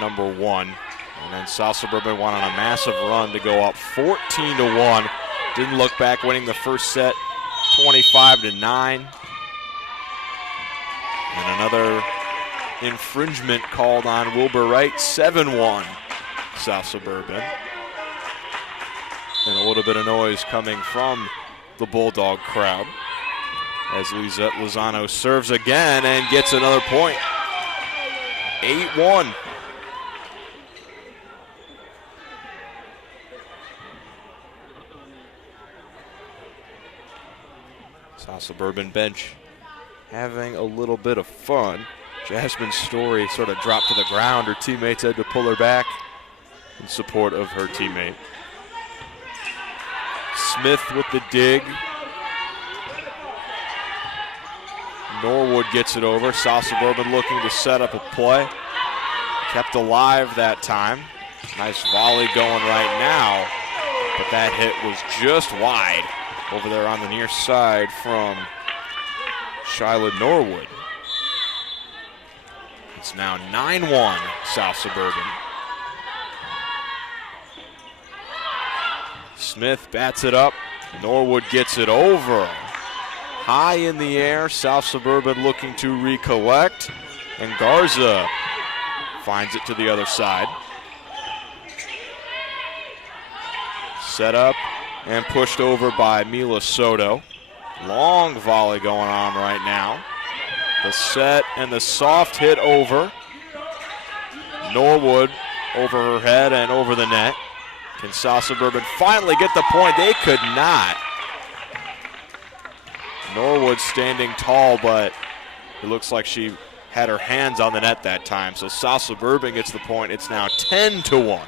number 1. And then South Suburban went on a massive run to go up 14-1. Didn't look back, winning the first set 25-9. And another infringement called on Wilber Wright, 7-1 South Suburban. And a little bit of noise coming from the Bulldog crowd as Lizette Lozano serves again and gets another point. 8-1. South Suburban bench having a little bit of fun. Jasmine Story sort of dropped to the ground. Her teammates had to pull her back in support of her teammate. Smith with the dig. Norwood gets it over. South Suburban looking to set up a play. Kept alive that time. Nice volley going right now, but that hit was just wide over there on the near side from Shyla Norwood. It's now 9-1 South Suburban. Smith bats it up. Norwood gets it over. High in the air. South Suburban looking to recollect. And Garza finds it to the other side. Set up and pushed over by Mila Soto. Long volley going on right now. The set and the soft hit over. Norwood over her head and over the net. Can South Suburban finally get the point? They could not. Norwood standing tall, but it looks like she had her hands on the net that time. So South Suburban gets the point. It's now 10-1.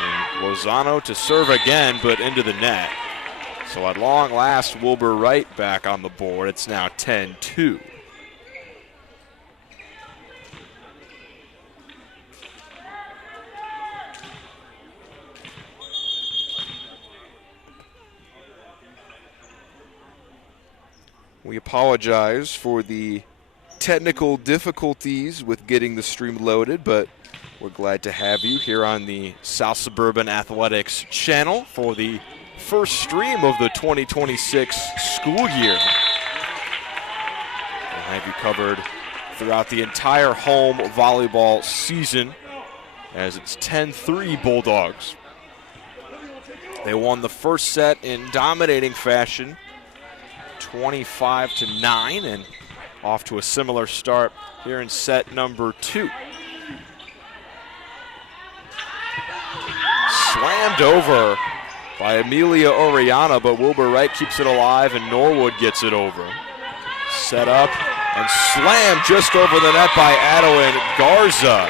And Lozano to serve again, but into the net. So at long last, Wilber Wright back on the board. It's now 10-2. We apologize for the technical difficulties with getting the stream loaded, but we're glad to have you here on the South Suburban Athletics channel for the first stream of the 2026 school year. We'll have you covered throughout the entire home volleyball season as it's 10-3 Bulldogs. They won the first set in dominating fashion, 25-9, and off to a similar start here in set number 2. Slammed over by Amelia Oriana, but Wilber Wright keeps it alive and Norwood gets it over. Set up and slammed just over the net by Adeline Garza.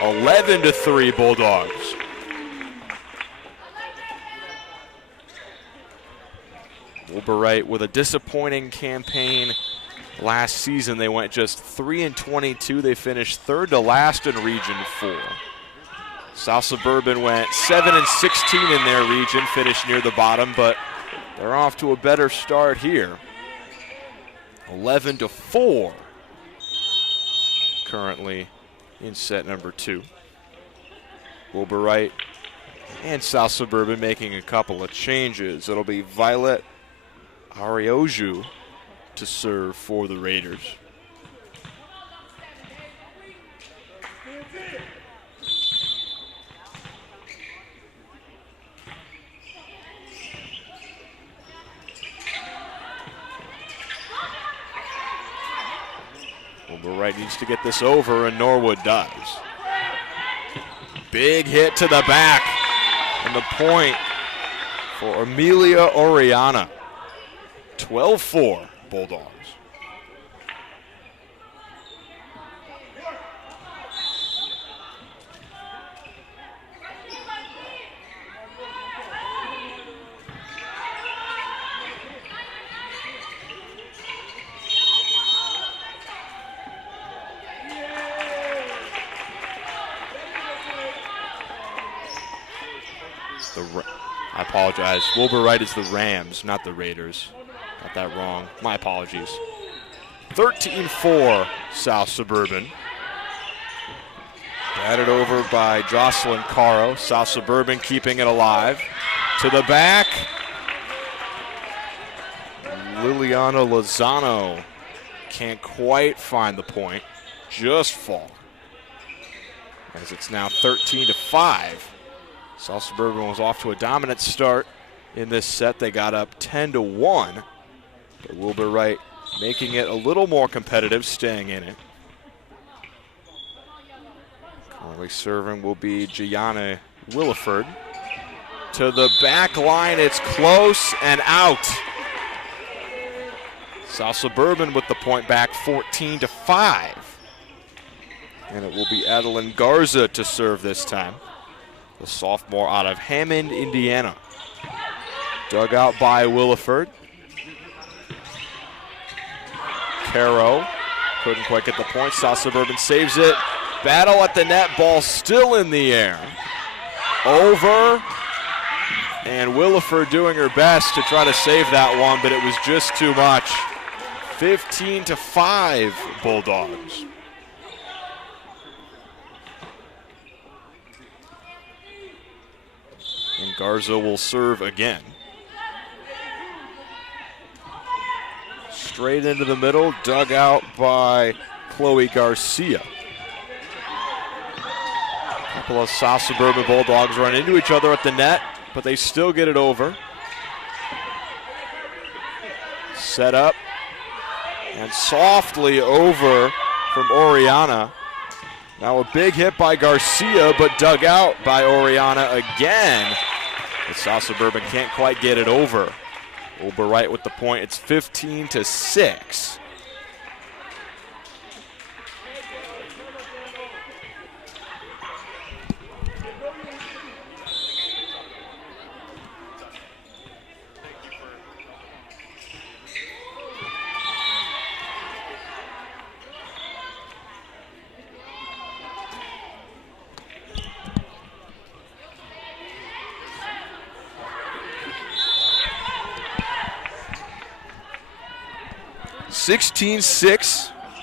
11-3 Bulldogs. Wilber Wright with a disappointing campaign last season. They went just 3-22. They finished third to last in Region 4. South Suburban went 7-16 in their region, finished near the bottom, but they're off to a better start here. 11-4 currently in set number 2. Wilber Wright and South Suburban making a couple of changes. It'll be Violet Arioju to serve for the Raiders. Wilber Wright needs to get this over, and Norwood does. Big hit to the back, and the point for Amelia Oriana. 12-4 Bulldogs. I apologize. Wilber Wright is the Rams, not the Raiders. Got that wrong. My apologies. 13-4 South Suburban. Batted over by Jocelyn Caro. South Suburban keeping it alive. To the back. Liliana Lozano can't quite find the point. Just fall. As it's now 13-5. South Suburban was off to a dominant start in this set. They got up 10-1. But Wilber Wright making it a little more competitive, staying in it. Currently serving will be Gianna Williford. To the back line, it's close and out. South Suburban with the point back, 14-5. And it will be Adeline Garza to serve this time. The sophomore out of Hammond, Indiana. Dug out by Williford. Caro couldn't quite get the point. South Suburban saves it. Battle at the net, ball still in the air. Over. And Williford doing her best to try to save that one, but it was just too much. 15-5 Bulldogs. And Garza will serve again. Straight into the middle, dug out by Chloe Garcia. A couple of South Suburban Bulldogs run into each other at the net, but they still get it over. Set up and softly over from Oriana. Now a big hit by Garcia, but dug out by Oriana again. But South Suburban can't quite get it over. Wilber Wright with the point. It's 15-6.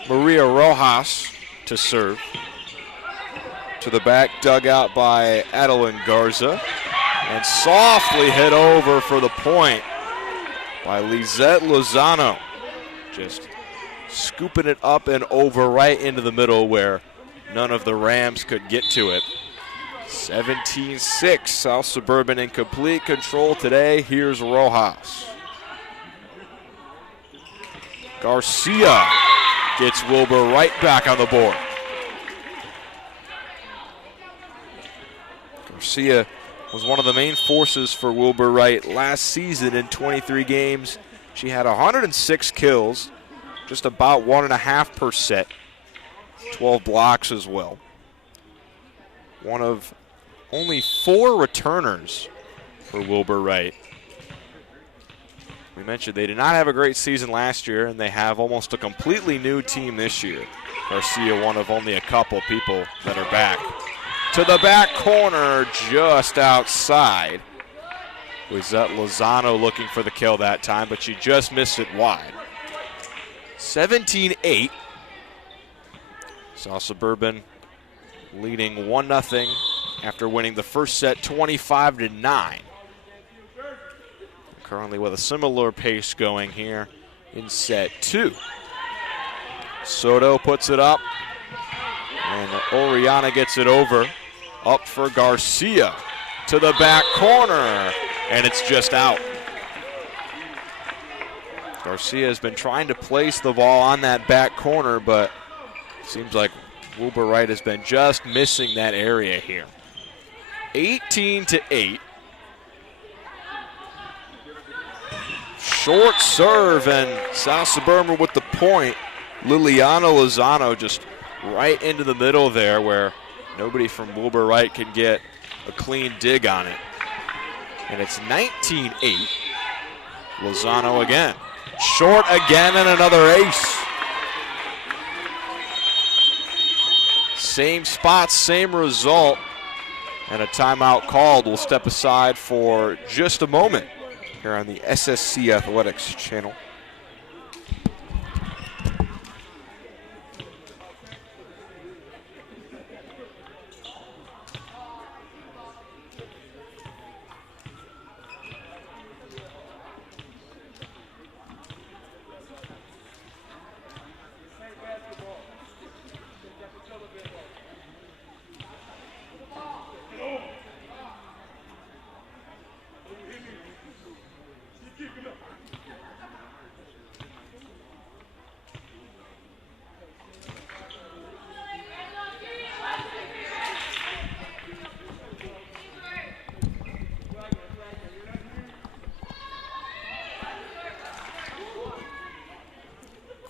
Maria Rojas to serve. To the back, dug out by Adeline Garza. And softly hit over for the point by Lizette Lozano. Just scooping it up and over right into the middle where none of the Rams could get to it. 17-6, South Suburban in complete control today. Here's Rojas. Garcia gets Wilber right back on the board. Garcia was one of the main forces for Wilber Wright last season in 23 games. She had 106 kills, just about 1.5 per set, 12 blocks as well. One of only 4 returners for Wilber Wright. We mentioned they did not have a great season last year, and they have almost a completely new team this year. Garcia, one of only a couple people that are back. To the back corner, just outside. Lizette Lozano looking for the kill that time, but she just missed it wide. 17-8. South Suburban leading 1-0 after winning the first set 25-9. Currently with a similar pace going here in set 2. Soto puts it up, and Oriana gets it over. Up for Garcia to the back corner, and it's just out. Garcia has been trying to place the ball on that back corner, but seems like Wilber Wright has been just missing that area here. 18-8. Short serve, and South Suburban with the point. Liliana Lozano just right into the middle there where nobody from Wilber Wright can get a clean dig on it. And it's 19-8. Lozano again. Short again, and another ace. Same spot, same result. And a timeout called. We'll step aside for just a moment here on the SSC Athletics channel.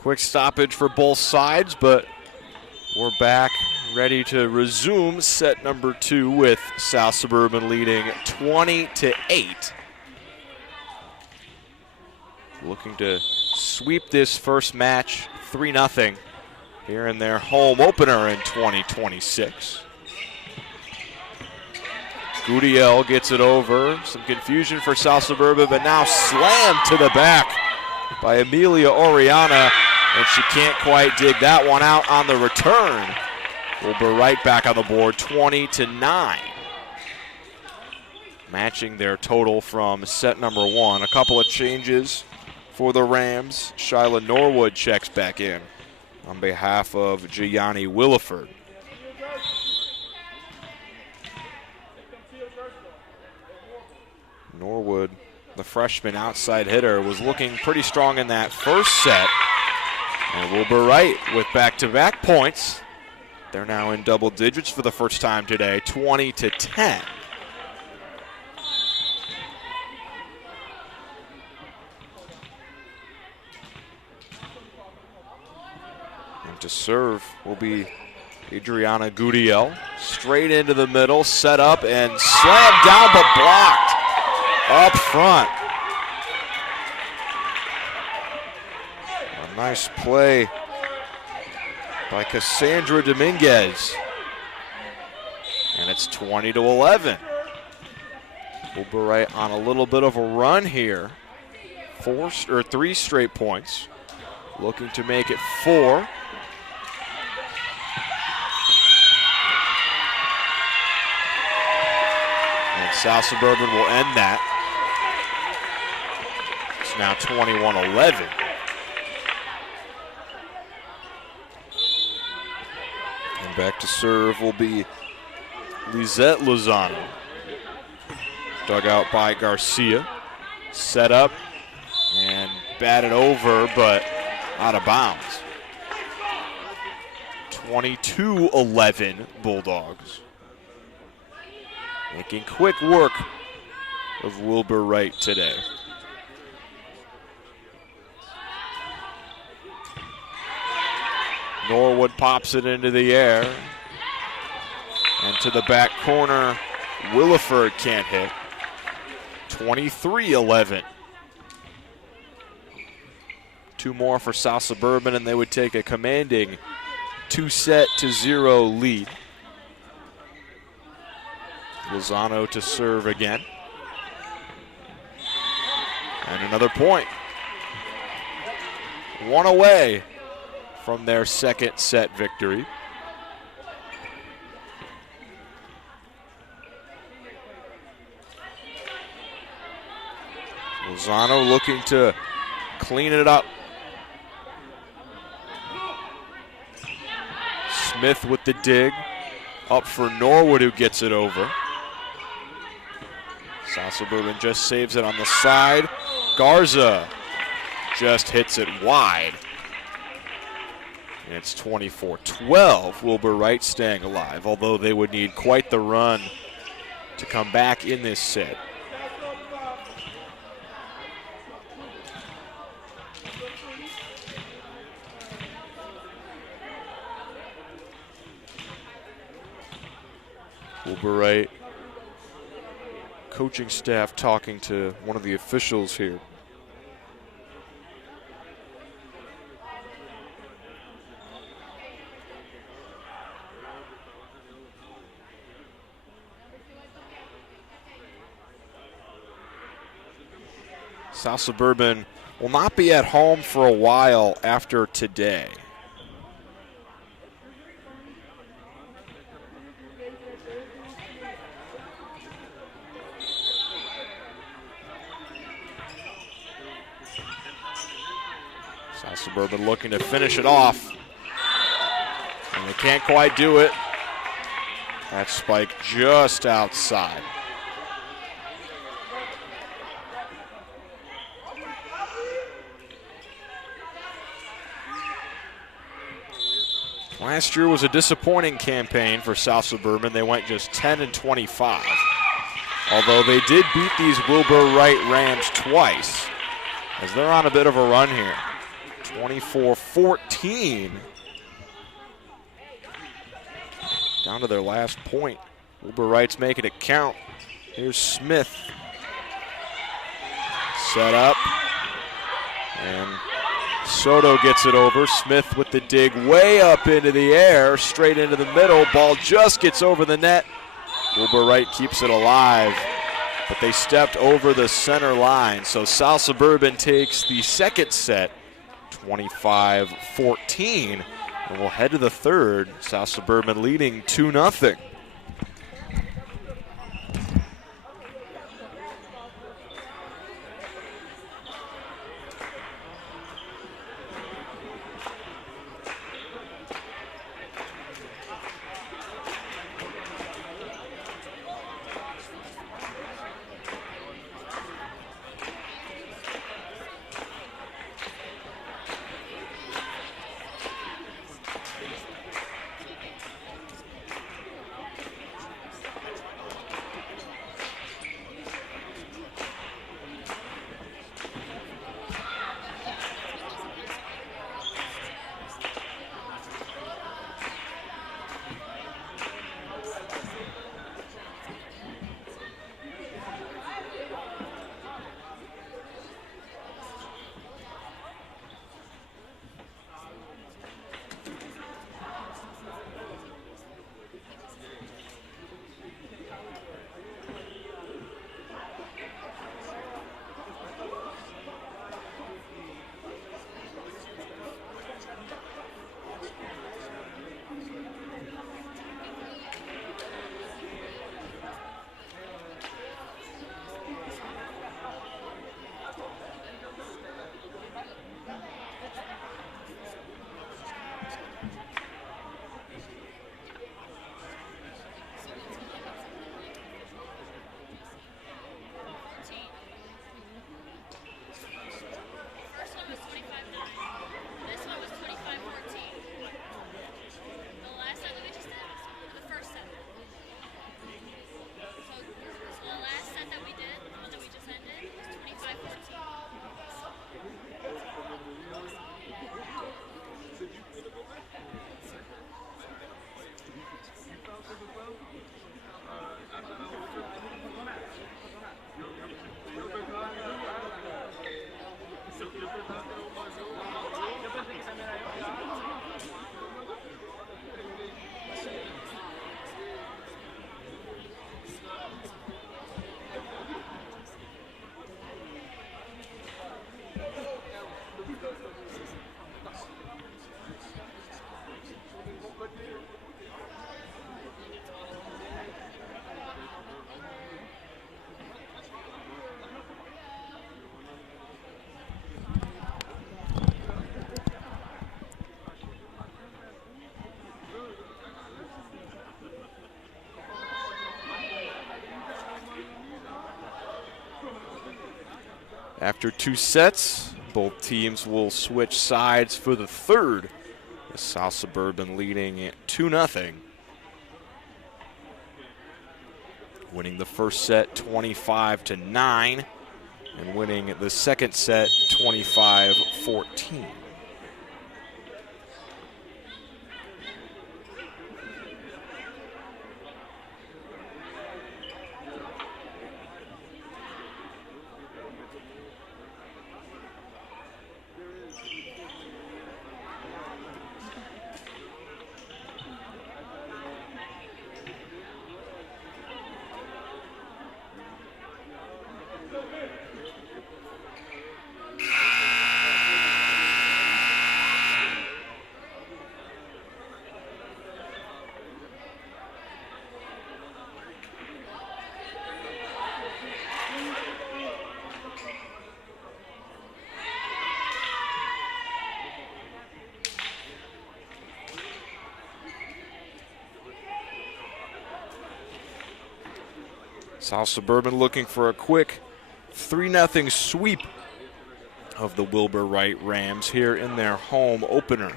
Quick stoppage for both sides, but we're back ready to resume set number 2 with South Suburban leading 20-8. Looking to sweep this first match 3-0 here in their home opener in 2026. Gudiel gets it over. Some confusion for South Suburban, but now slammed to the back by Amelia Oriana, and she can't quite dig that one out on the return. Wilber right back on the board, 20-9. Matching their total from set number 1. A couple of changes for the Rams. Shyla Norwood checks back in on behalf of Gianni Williford. Norwood, the freshman outside hitter, was looking pretty strong in that first set. And Wilber Wright with back-to-back points. They're now in double digits for the first time today, 20-10. And to serve will be Adriana Gudiel. Straight into the middle, set up and slammed down but blocked up front. A nice play by Cassandra Dominguez. And it's 20-11. Wilber Wright on a little bit of a run here. 3 straight points. Looking to make it 4. And South Suburban will end that. It's now 21-11. And back to serve will be Lizette Lozano. Dug out by Garcia. Set up and batted over, but out of bounds. 22-11 Bulldogs. Making quick work of Wilber Wright today. Norwood pops it into the air. And to the back corner, Williford can't hit. 23-11. 2 more for South Suburban, and they would take a commanding 2-0 lead. Lozano to serve again. And another point. 1 away from their second set victory. Lozano looking to clean it up. Smith with the dig. Up for Norwood, who gets it over. South Suburban just saves it on the side. Garza just hits it wide. And it's 24-12. Wilber Wright staying alive, although they would need quite the run to come back in this set. Wilber Wright coaching staff talking to one of the officials here. South Suburban will not be at home for a while after today. South Suburban looking to finish it off. And they can't quite do it. That spike just outside. Last year was a disappointing campaign for South Suburban. They went just 10-25. Although they did beat these Wilber Wright Rams twice, as they're on a bit of a run here. 24-14. Down to their last point. Wilber Wright's making it count. Here's Smith. Set up. And Soto gets it over. Smith with the dig way up into the air, straight into the middle. Ball just gets over the net. Wilber Wright keeps it alive, but they stepped over the center line. So South Suburban takes the second set, 25-14. And we'll head to the third. South Suburban leading 2-0. After two sets, both teams will switch sides for the third. The South Suburban leading at 2-0. Winning the first set 25-9 and winning the second set 25-14. South Suburban looking for a quick 3-0 sweep of the Wilber Wright Rams here in their home opener.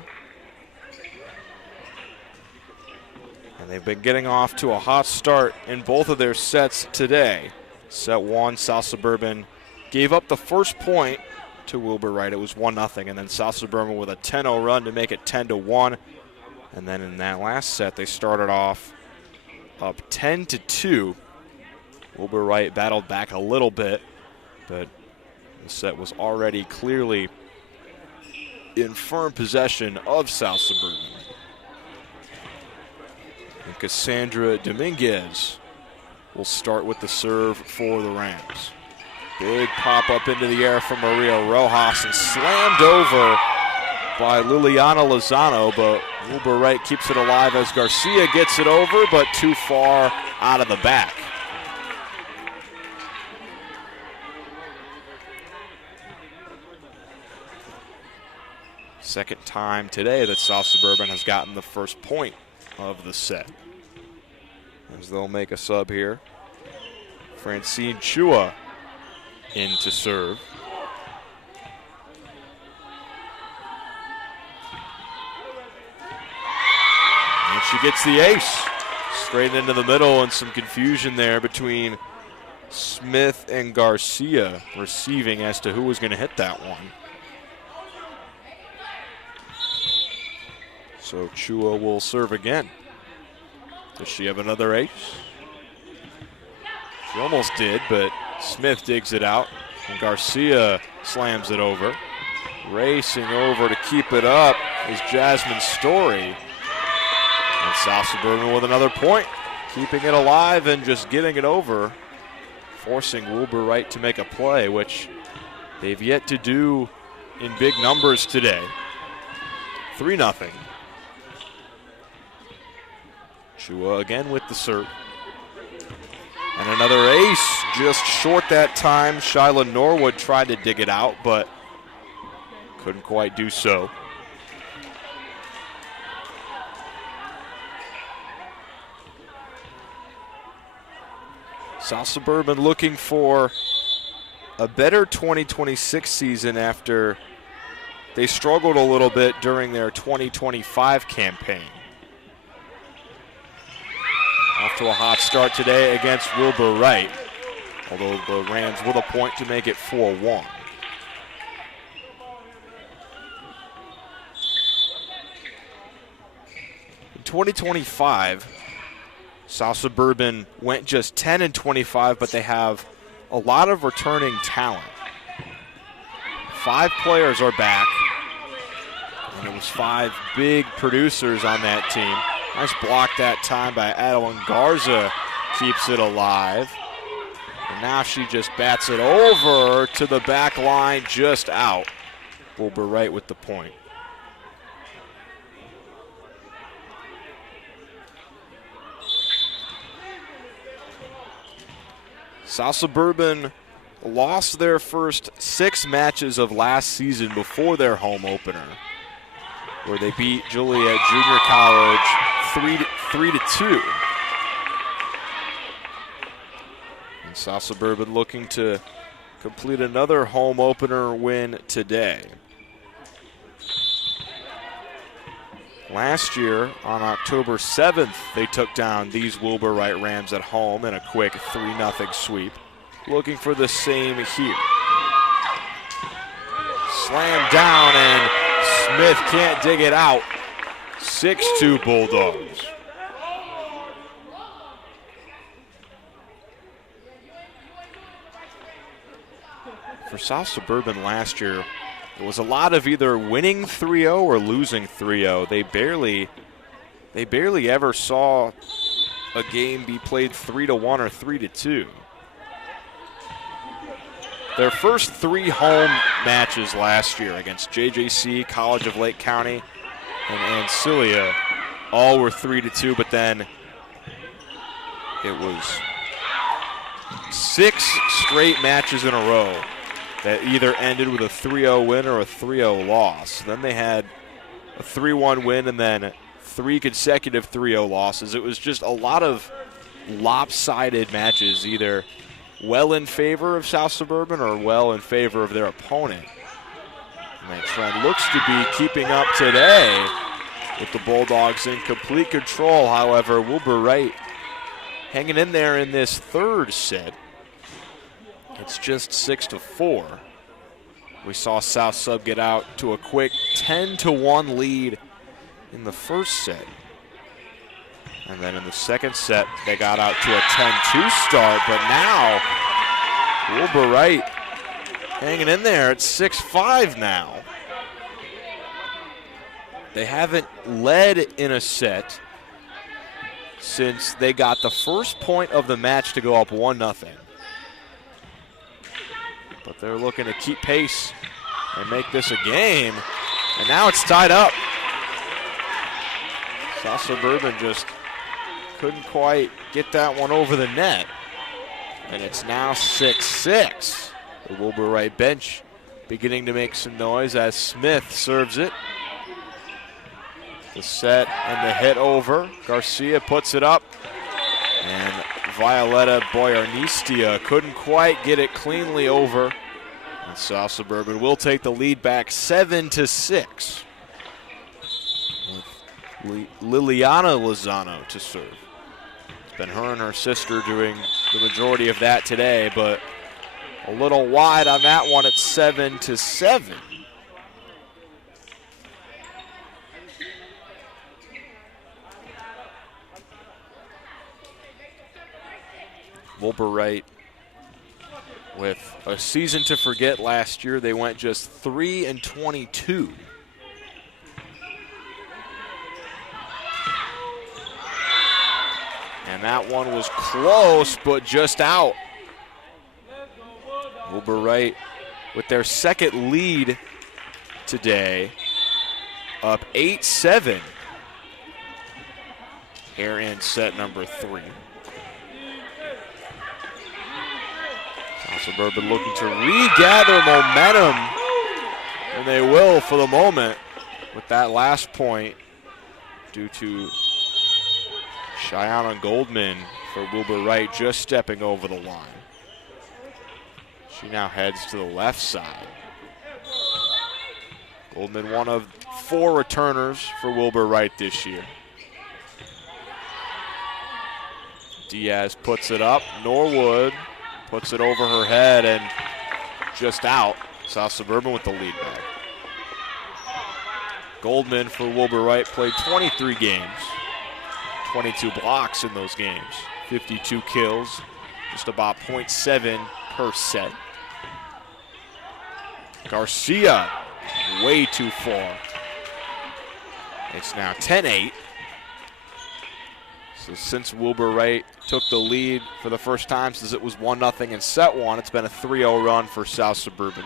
And they've been getting off to a hot start in both of their sets today. Set one, South Suburban gave up the first point to Wilber Wright. It was 1-0, and then South Suburban with a 10-0 run to make it 10-1. And then in that last set, they started off up 10-2. Wilber Wright battled back a little bit, but the set was already clearly in firm possession of South Suburban. And Cassandra Dominguez will start with the serve for the Rams. Big pop up into the air from Maria Rojas and slammed over by Liliana Lozano, but Wilber Wright keeps it alive as Garcia gets it over, but too far out of the back. Second time today that South Suburban has gotten the first point of the set. As they'll make a sub here. Francine Chua in to serve. And she gets the ace. Straight into the middle, and some confusion there between Smith and Garcia receiving as to who was going to hit that one. So Chua will serve again. Does she have another ace? She almost did, but Smith digs it out, and Garcia slams it over. Racing over to keep it up is Jasmine Story. And South Suburban with another point, keeping it alive and just getting it over, forcing Wilber Wright to make a play, which they've yet to do in big numbers today. 3-0. Chua again with the serve. And another ace, just short that time. Shyla Norwood tried to dig it out, but couldn't quite do so. South Suburban looking for a better 2026 season after they struggled a little bit during their 2025 campaign. Off to a hot start today against Wilber Wright, although the Rams with a point to make it 4-1. In 2025, South Suburban went just 10-25, but they have a lot of returning talent. 5 players are back, and it was 5 big producers on that team. Nice block that time by Adeline Garza, keeps it alive. And now she just bats it over to the back line, just out. Wilber Wright with the point. South Suburban lost their first 6 matches of last season before their home opener, where they beat Joliet Junior College 3-2. And South Suburban looking to complete another home opener win today. Last year, on October 7th, they took down these Wilber Wright Rams at home in a quick 3-0 sweep. Looking for the same here. Slam down, and Smith can't dig it out. 6-2 Bulldogs. For South Suburban last year, it was a lot of either winning 3-0 or losing 3-0. They barely ever saw a game be played 3-1 or 3-2. Their first 3 home matches last year against JJC, College of Lake County, and Ancilia, all were 3-2, but then it was 6 straight matches in a row that either ended with a 3-0 win or a 3-0 loss. Then they had a 3-1 win and then 3 consecutive 3-0 losses. It was just a lot of lopsided matches, either well in favor of South Suburban or well in favor of their opponent. And that trend looks to be keeping up today with the Bulldogs in complete control. However, Wilber Wright hanging in there in this third set. It's just 6-4. We saw South Sub get out to a quick 10-1 lead in the first set. And then in the second set, they got out to a 10-2 start. But now, Wilber Wright hanging in there at 6-5 now. They haven't led in a set since they got the first point of the match to go up 1-0. But they're looking to keep pace and make this a game. And now it's tied up. South Suburban just couldn't quite get that one over the net. And it's now 6-6. The Wilber Wright bench beginning to make some noise as Smith serves it. The set and the hit over. Garcia puts it up. And Violetta Boyarnistia couldn't quite get it cleanly over. And South Suburban will take the lead back 7-6. With Liliana Lozano to serve. It's been her and her sister doing the majority of that today, but a little wide on that one at 7-7. Wilber Wright with a season to forget last year. They went just 3-22. And that one was close, but just out. Wilber Wright with their second lead today, up 8-7 here in set number 3. Suburban looking to regather momentum, and they will for the moment with that last point due to Cheyenne Goldman for Wilber Wright just stepping over the line. She now heads to the left side. Goldman, one of 4 returners for Wilber Wright this year. Diaz puts it up. Norwood puts it over her head and just out. South Suburban with the lead back. Goldman for Wilber Wright played 23 games, 22 blocks in those games, 52 kills, just about 0.7 per set. Garcia, way too far. It's now 10-8. So since Wilber Wright took the lead for the first time since it was 1-0 in set 1, it's been a 3-0 run for South Suburban.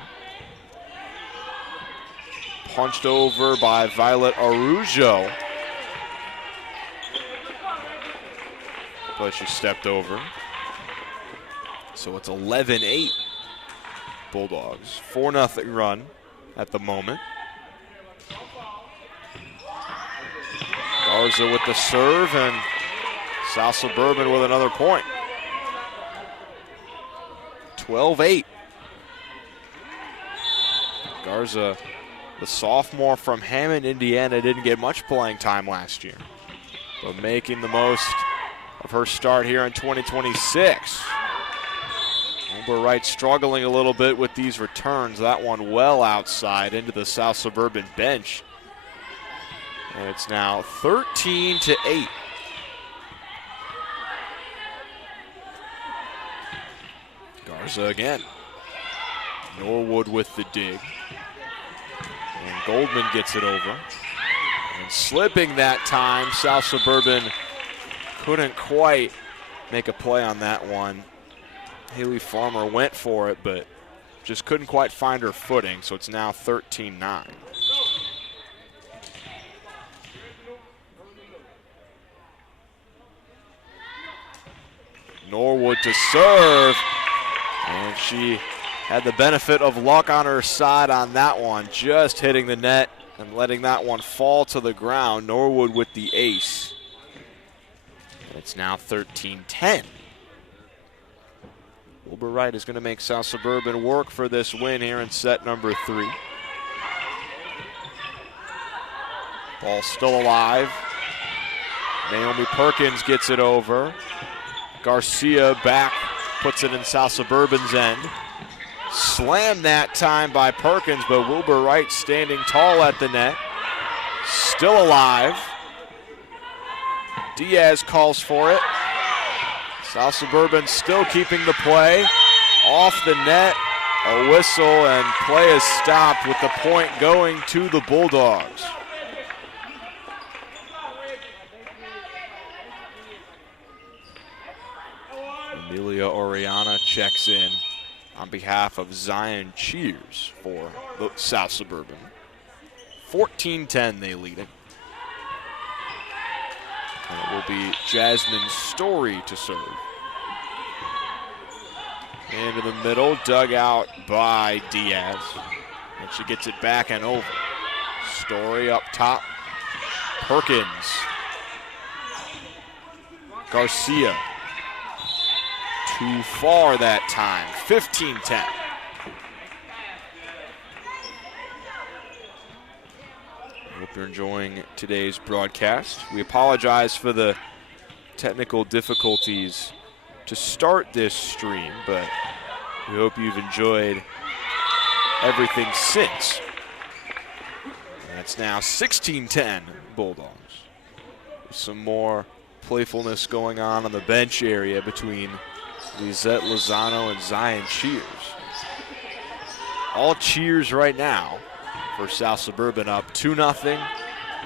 Punched over by Violet Arujo. But she stepped over. So it's 11-8 Bulldogs. 4-0 run at the moment. Garza with the serve, and South Suburban with another point. 12-8. Garza, the sophomore from Hammond, Indiana, didn't get much playing time last year, but making the most of her start here in 2026. Wilber Wright struggling a little bit with these returns. That one well outside into the South Suburban bench. And it's now 13-8. Garza again. Norwood with the dig. And Goldman gets it over. And slipping that time, South Suburban couldn't quite make a play on that one. Haley Farmer went for it, but just couldn't quite find her footing, so it's now 13-9. Norwood to serve, and she had the benefit of luck on her side on that one, just hitting the net and letting that one fall to the ground. Norwood with the ace. It's now 13-10. Wilber Wright is going to make South Suburban work for this win here in set number 3. Ball still alive. Naomi Perkins gets it over. Garcia back, puts it in South Suburban's end. Slammed that time by Perkins, but Wilber Wright standing tall at the net. Still alive. Diaz calls for it. South Suburban still keeping the play. Off the net, a whistle, and play is stopped with the point going to the Bulldogs. Amelia Oriana checks in on behalf of Zion Cheers for the South Suburban. 14-10 they lead it. And it will be Jasmine Story to serve. Into the middle, dug out by Diaz. And she gets it back and over. Story up top. Perkins. Garcia. Too far that time. 15-10. Hope you're enjoying today's broadcast. We apologize for the technical difficulties to start this stream, but we hope you've enjoyed everything since. And it's now 16-10 Bulldogs. With some more playfulness going on the bench area between Lizette Lozano and Zion Cheers. All cheers right now for South Suburban, up 2-0.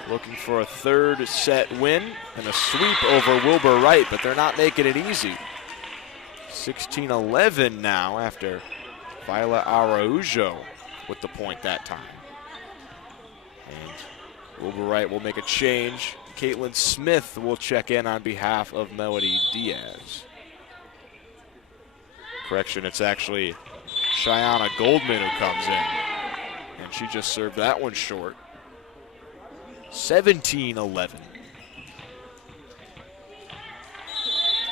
Looking for a third set win and a sweep over Wilber Wright, but they're not making it easy. 16-11 now after Violet Araujo with the point that time. And Wilber Wright will make a change. Caitlin Smith will check in on behalf of Melody Diaz. Correction, it's actually Cheyenne Goldman who comes in. And she just served that one short. 17-11.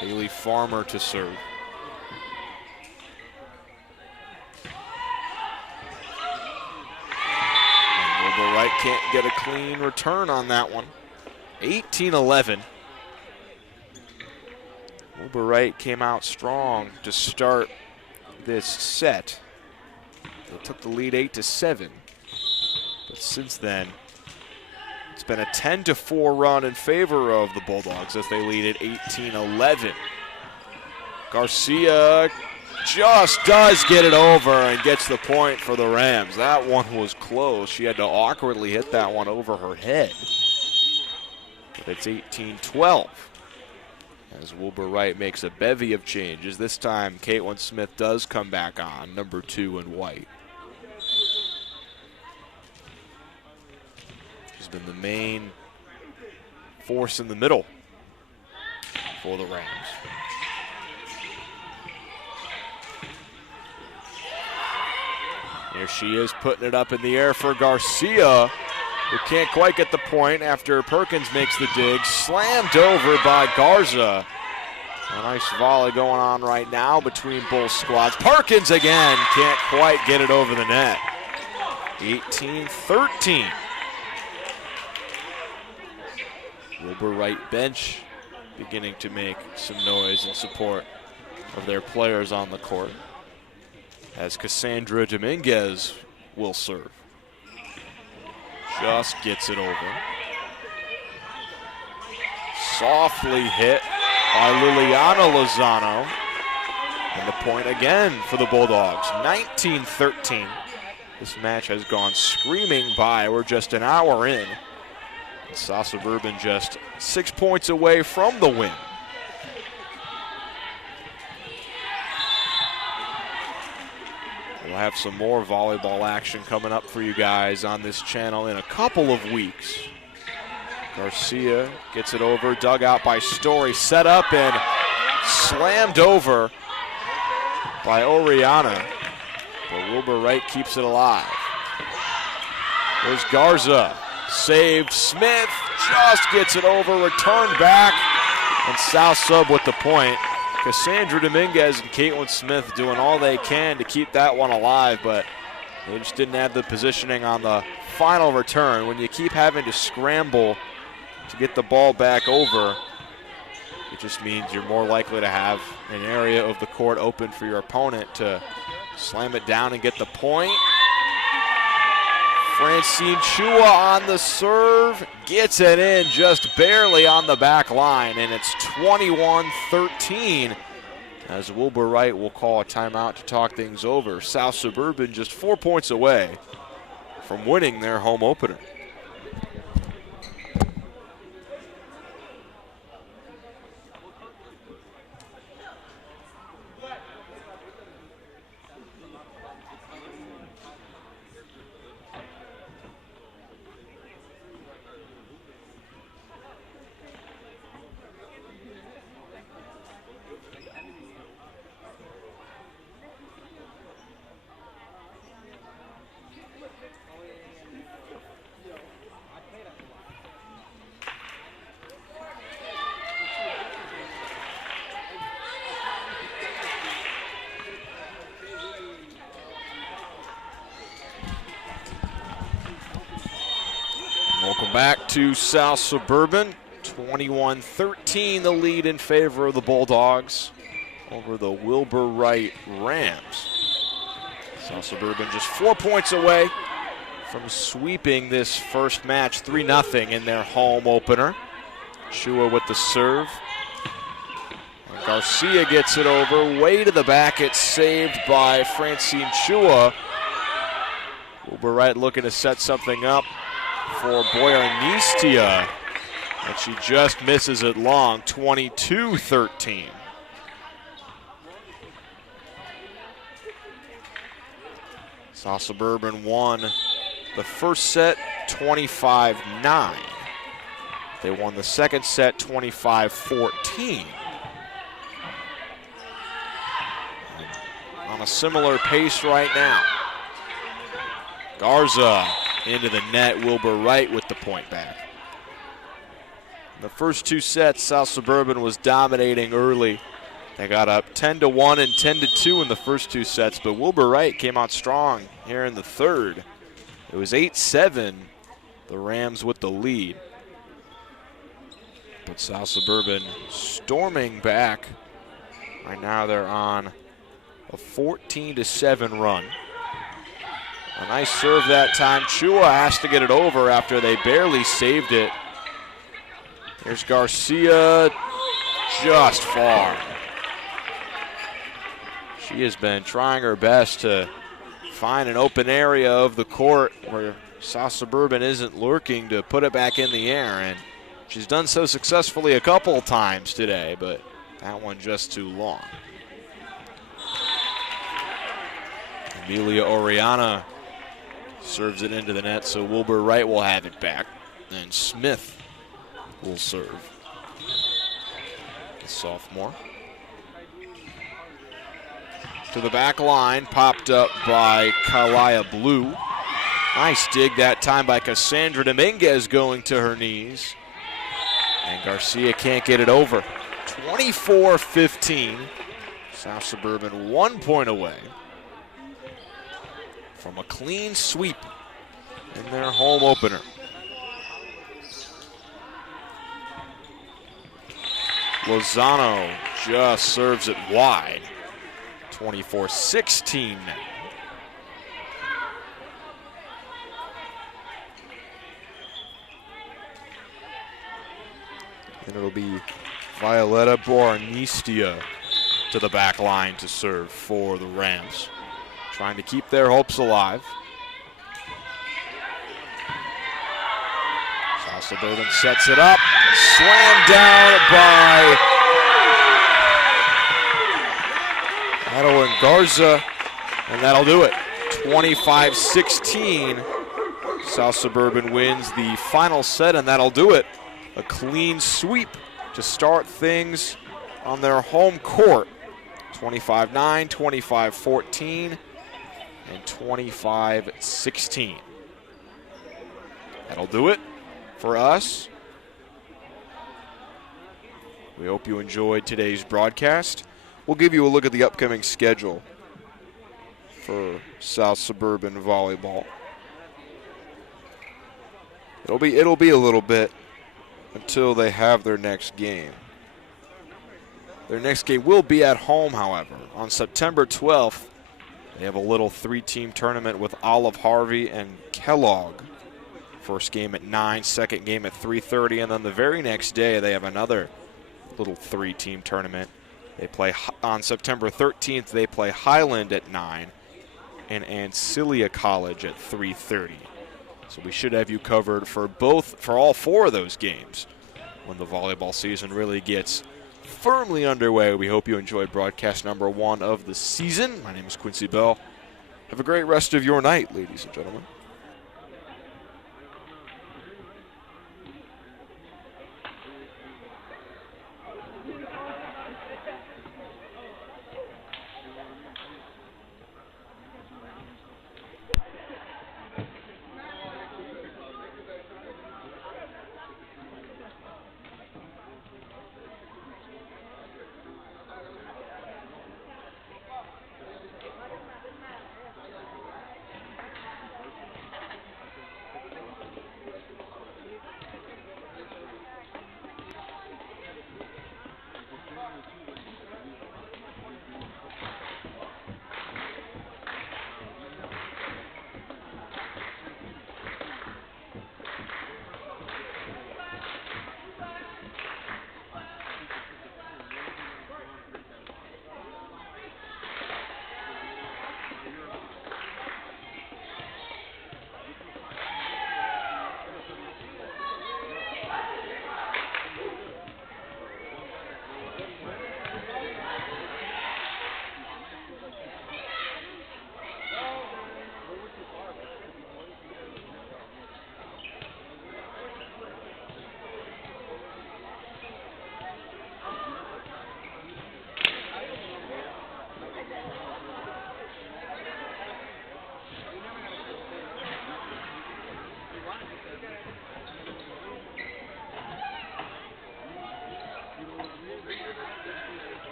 Haley Farmer to serve. And Wilber Wright can't get a clean return on that one. 18-11. Wilber Wright came out strong to start this set. They took the lead 8-7. But since then, it's been a 10-4 run in favor of the Bulldogs as they lead at 18-11. Garcia just does get it over and gets the point for the Rams. That one was close. She had to awkwardly hit that one over her head. But it's 18-12 as Wilber Wright makes a bevy of changes. This time, Caitlin Smith does come back on, number 2 in white. She's been the main force in the middle for the Rams. Here she is, putting it up in the air for Garcia, who can't quite get the point after Perkins makes the dig. Slammed over by Garza. A nice volley going on right now between both squads. Perkins again can't quite get it over the net. 18-13. Wilber Wright bench beginning to make some noise in support of their players on the court, as Cassandra Dominguez will serve. Just gets it over. Softly hit by Liliana Lozano. And the point again for the Bulldogs, 19-13. This match has gone screaming by. We're just an hour in. And South Suburban just 6 points away from the win. We'll have some more volleyball action coming up for you guys on this channel in a couple of weeks. Garcia gets it over, dug out by Story, set up and slammed over by Oriana. But Wilber Wright keeps it alive. There's Garza, saved. Smith just gets it over, returned back, and South Sub with the point. Cassandra Dominguez and Caitlin Smith doing all they can to keep that one alive, but they just didn't have the positioning on the final return. When you keep having to scramble to get the ball back over, it just means you're more likely to have an area of the court open for your opponent to slam it down and get the point. Francine Chua on the serve, gets it in just barely on the back line, and it's 21-13 as Wilber Wright will call a timeout to talk things over. South Suburban just 4 points away from winning their home opener. Welcome back to South Suburban. 21-13 the lead in favor of the Bulldogs over the Wilber Wright Rams. South Suburban just 4 points away from sweeping this first match 3-0 in their home opener. Chua with the serve. And Garcia gets it over, way to the back. It's saved by Francine Chua. Wilber Wright looking to set something up for Boyanistia, and she just misses it long. 22-13. South Suburban won the first set 25-9. They won the second set 25-14. On a similar pace right now. Garza into the net, Wilber Wright with the point back. In the first two sets, South Suburban was dominating early. They got up 10-1 and 10-2 in the first two sets, but Wilber Wright came out strong here in the third. It was 8-7, the Rams with the lead. But South Suburban storming back. Right now they're on a 14-7 run. A nice serve that time. Chua has to get it over after they barely saved it. Here's Garcia, just far. She has been trying her best to find an open area of the court where South Suburban isn't lurking to put it back in the air, and she's done so successfully a couple times today, but that one just too long. Amelia Oriana serves it into the net, so Wilber Wright will have it back. And Smith will serve. The sophomore. To the back line, popped up by Kalia Blue. Nice dig that time by Cassandra Dominguez going to her knees. And Garcia can't get it over. 24-15. South Suburban 1 point away from a clean sweep in their home opener. Lozano just serves it wide. 24-16 now. And it'll be Violetta Boranistia to the back line to serve for the Rams. Trying to keep their hopes alive. South Suburban sets it up. Slammed down by Madeline Garza, and that'll do it. 25-16. South Suburban wins the final set, and that'll do it. A clean sweep to start things on their home court. 25-9, 25-14, and 25-16. That'll do it for us. We hope you enjoyed today's broadcast. We'll give you a look at the upcoming schedule for South Suburban Volleyball. It'll be a little bit until they have their next game. Their next game will be at home, however, on September 12th They have a little 3-team tournament with Olive Harvey and Kellogg. First game at 9, second game at 3:30, and then the very next day they have another little 3-team tournament. They play on September 13th. They play Highland at 9 and Ancilia College at 3:30. So we should have you covered for all 4 of those games when the volleyball season really gets firmly underway. We hope you enjoyed broadcast number 1 of the season. My name is Quincy Bell. Have a great rest of your night, ladies and gentlemen.